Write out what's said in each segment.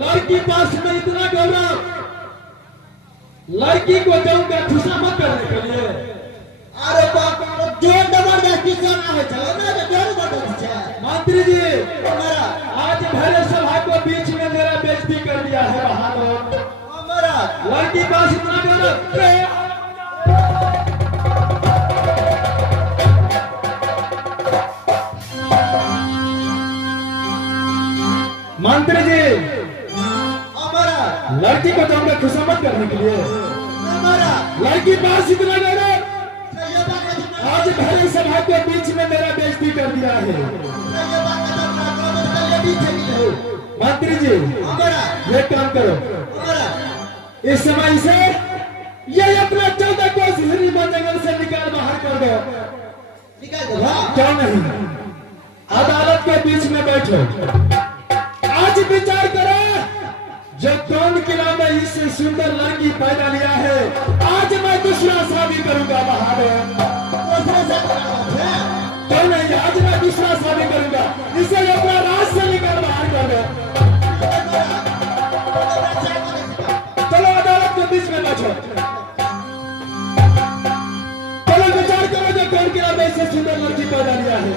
लड़की पास में इतना गौरव, लड़की को जाऊंगा खुशा मत करने के लिए। अरे बाप जो जबरदस्ती करना है चलो ना जो जबरदस्ती है। मंत्री जी हमारा आज भरे सभा को बीच में मेरा बेइज्जती कर दिया है। हमारा लड़की पास इतना गौरव। मंत्री जी हमारा लड़की को जाऊंगा खुशामद करने के लिए। हमारा लड़की पास इतना गौरव, आज भरे सभा के बीच में मेरा बेइज्जती कर दिया है। मंत्री जी हमारा ये काम करो, हमारा इस समय से ये अपना 14 कोस जंगल से निकाल बाहर कर दो। निकाल दो क्यों नहीं? अदालत के बीच में बैठो। आज विचार करो, जो कौन किला में इससे सुंदर लड़की पैदा लिया है, आज मैं दूसरा शादी करूंगा महादेव। दूसरे से है तो नहीं, आज मैं दूसरा शादी करूंगा, इसे अपना राज से निकाल बाहर कर दो। चलो अदालत के बीच में बैठो। चलो विचार करो, जो कौन किला में इससे सुंदर लड़की पैदा लिया है।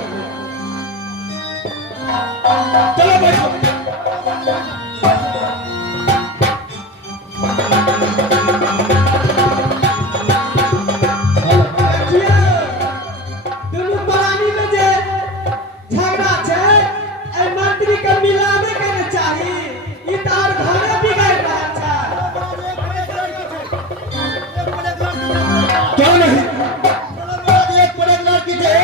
चलो बैठो। दुनू प्राणी में जे झगड़ा छै, ए मंत्री के मिलाने के ने चाही। ई तार घरे बिगाड़ रहा छै। क्यों नहीं? एक बड़े लड़की थे,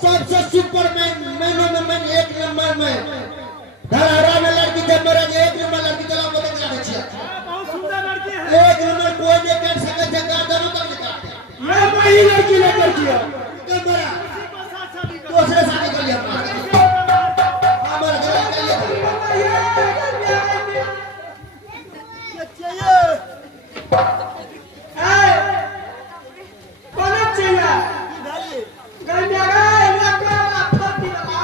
सबसे सुपरमैन मैनों में मैन एक नंबर में धरारा में लड़की थे। मेरा एक नंबर लड़की चला को देख रहे छे। बहुत सुंदर लड़की है। एक नंबर कोई नहीं कर सके थे, गार्डनों तक निकालते। मैं वही लड़की लेकर किया। मेरा दूसरे शादी कर लिया हमारा घर कर लिया। कौन चाहिए? गंजा गए लगा फटी लगा।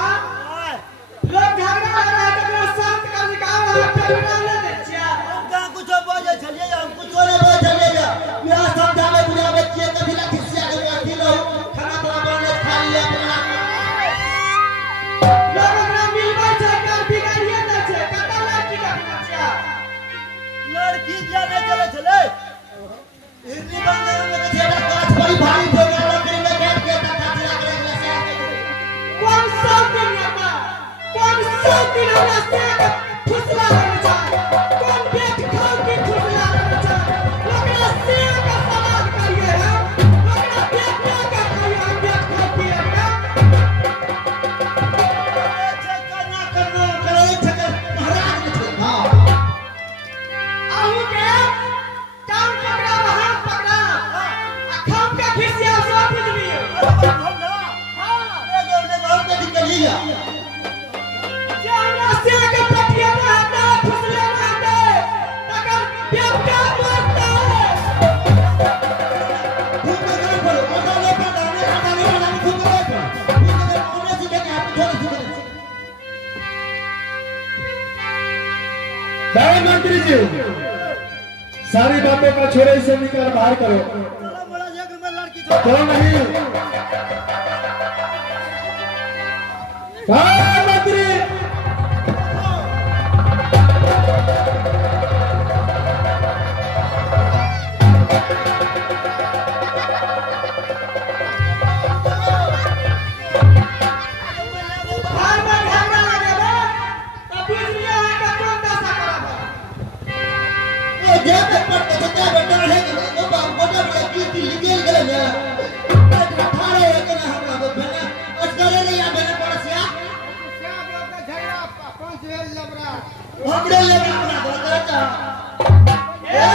लोग झगड़ा हो रहा है तो शांत कर निकाल रहा है, मिलाने दे छिया। तोरे वो चले जा यहां समझावे बुझावे किए कभी ना खिसिया के अथी लो खाना तो बने खा लिया अपना। लोग अपना मिलवा छै, कर बिगाड़िए न छै। कता लड़की का छिया। लड़की जाने चले चले इतनी बंदे में के जेड़ा काट बड़ी भारी हो गया लकड़ी में बैठ के तक लग रहा है। कौन सा दिन हमरा से फुसला करना चाहे? कौन बेच खाओ की फुसला करना चाहे? लोगरा से का सवाल करिए हम। लोगरा बेच का करिए हम, बेच खा पिए हम। करना करे छकर महाराज ने छोड़। हां आहू के काम पकड़ा वहां पकड़ा। खाम का खिसिया सब कुछ भी है। हम ना हां एगो ने घर के निकल लिया। जे हमरा से के पटिया में हटा फुसले में हटा तकर बेटा मारता है। फूक के घर पर ओदा ले पर दाने फूक के घर पर ओने से के हाथ छोड़ फूक। जय मंत्री जी, सारी बातों का छोड़े, इसे निकाल बाहर करो। बड़ा बड़ा जग में लड़की छोड़ क्यों नहीं? हाँ मंत्री, भाई में झगड़ा लगे बे तब बुझ लिया है कि कौन दशा करब। ओ जे पर कते बेटा है कि वो बाप कोटा में की निकल गए ना। अठारे है कि ना हमरा बने असगरे रे या बने पड़सिया। हमरे ले अपना घर जा। ए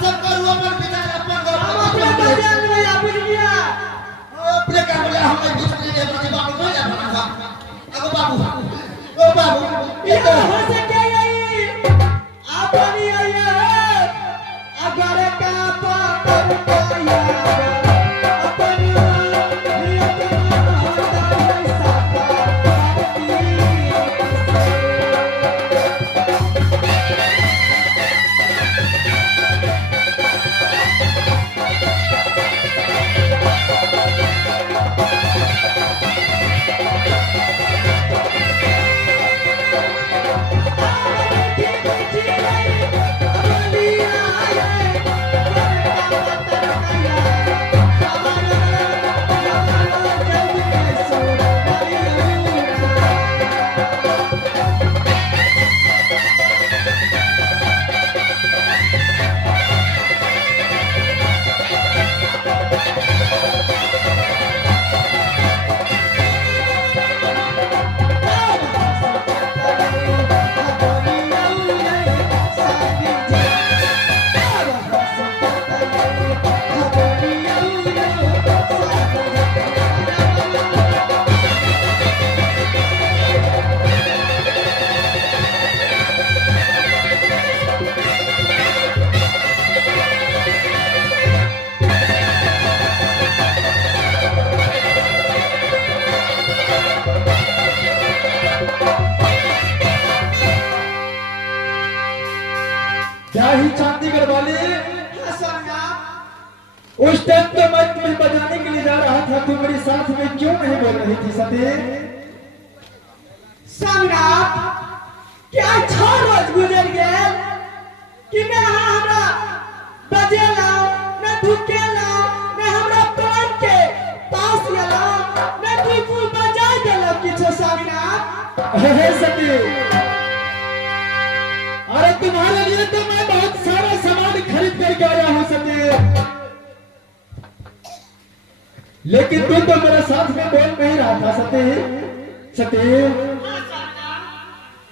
सब करू अपन पिता अपन हम अपने घर बजान में या बुझ लिया। अपने का बोले हम बीच में अपने बाबू को जा बना। अगो बाबू ओ बाबू ये हो सके यही अपनी आया अगर का पाप पाया अपनी नियत होता है साका क्या ही चंडीगढ़ वाले, हाँ स्वामीनाथ। उस टाइम तो मैं तुम्हें बजाने के लिए जा रहा था, तुम मेरे साथ में क्यों नहीं बोल रही थी सती? स्वामीनाथ, क्या 6 रोज गुजर गए कि मैं हमरा बजेला मैं भूखेला मैं हमरा प्राण के पास गेला मैं फूल बजा देला किछो स्वामीनाथ। हे सती, अरे तुम्हारे लिए तो मैं बहुत सारा सामान खरीद करके आया हूँ सती, लेकिन तुम तो मेरे साथ में बोल नहीं रहा था सती। सती,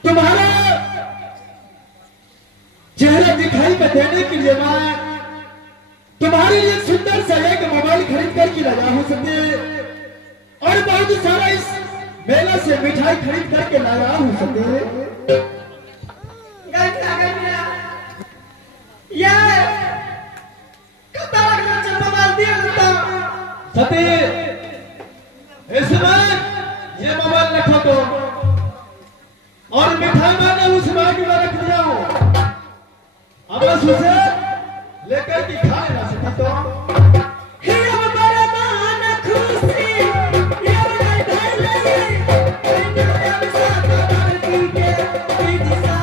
तुम्हारा चेहरा दिखाई में देने के लिए मैं तुम्हारे लिए सुंदर सा एक मोबाइल खरीद करके लाया हूँ सती, और बहुत सारा इस मेला से मिठाई खरीद करके लाया हूँ सती। ये कता लगना चल मोबाइल दिया तो सती, इसमें ये मोबाइल रखो तो, और मिठाई मैंने उस बैग में रख दिया हूँ, अब बस उसे लेकर के खाए ना सकी तो। हे हमारा मान खुशी ये भाई भाई हम साथ धरती के दिशा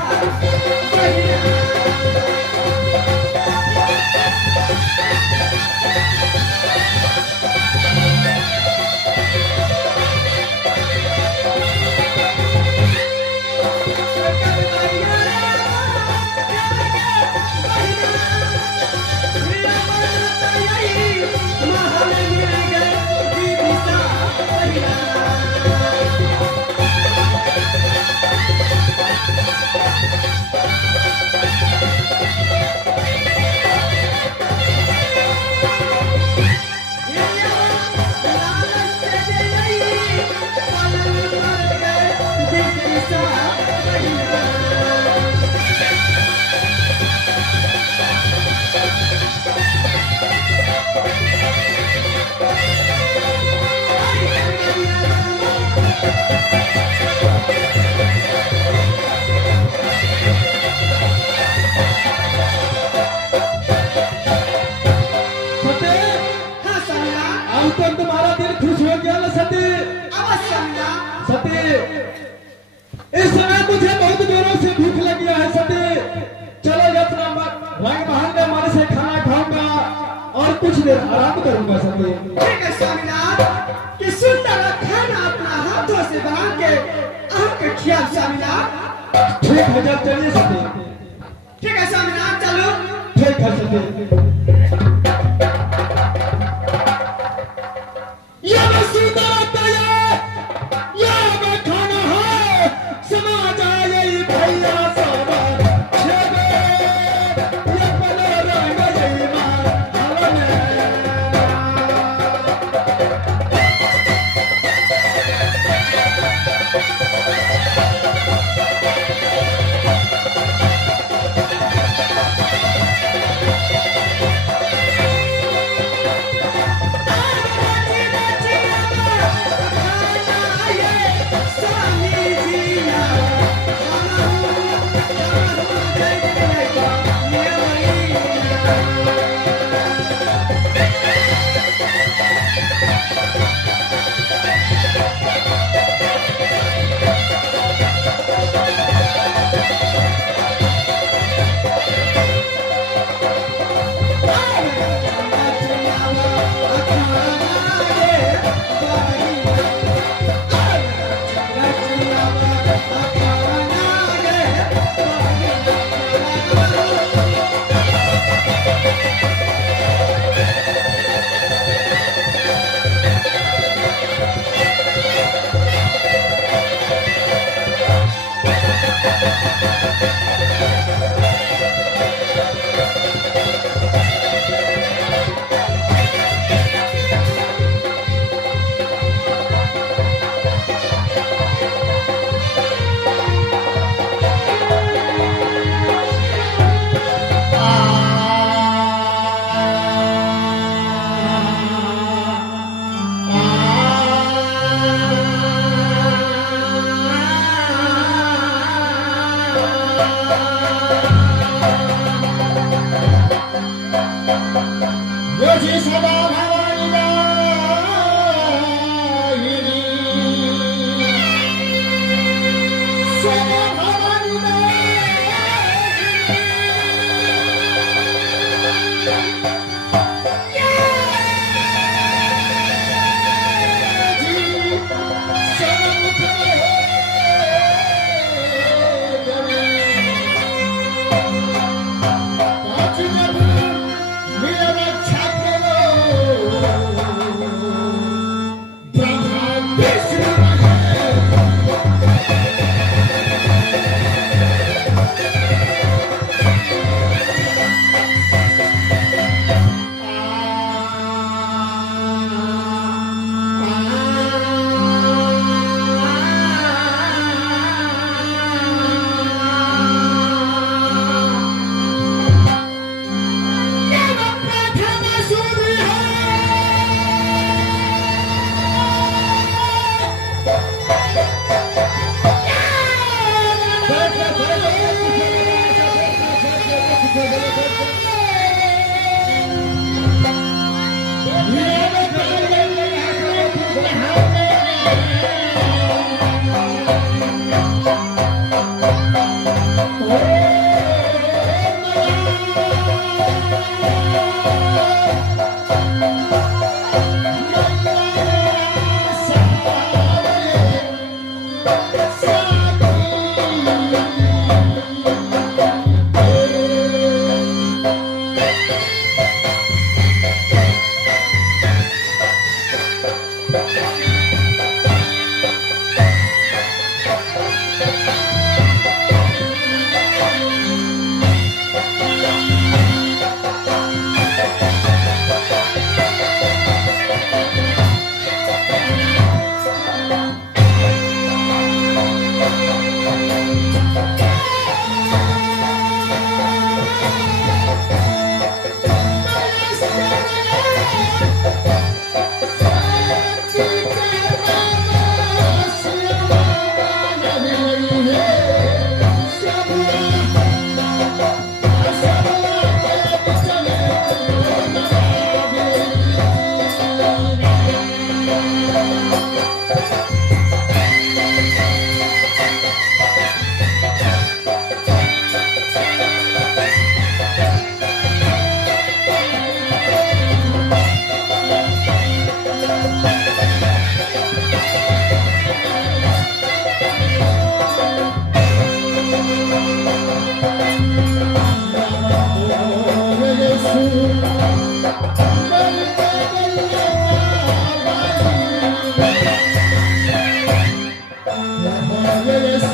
इस समय मुझे बहुत जोरों से भूख लगी है सती, चलो यात्रा रंग बहाने मन से खाना खाऊंगा और कुछ देर आराम करूंगा सती। ठीक है स्वामीनाथ, कि सुंदर खाना अपना हाथों से बना के आपके खियाल स्वामीनाथ। ठीक है, जब चलिए सती। ठीक है स्वामीनाथ, चलो। ठीक है सती। ये मैं सुंदर आता है, ये मैं खाना है, समाज आए भैया सारा छेबे, ये पले रंग यही मार हलने। Thank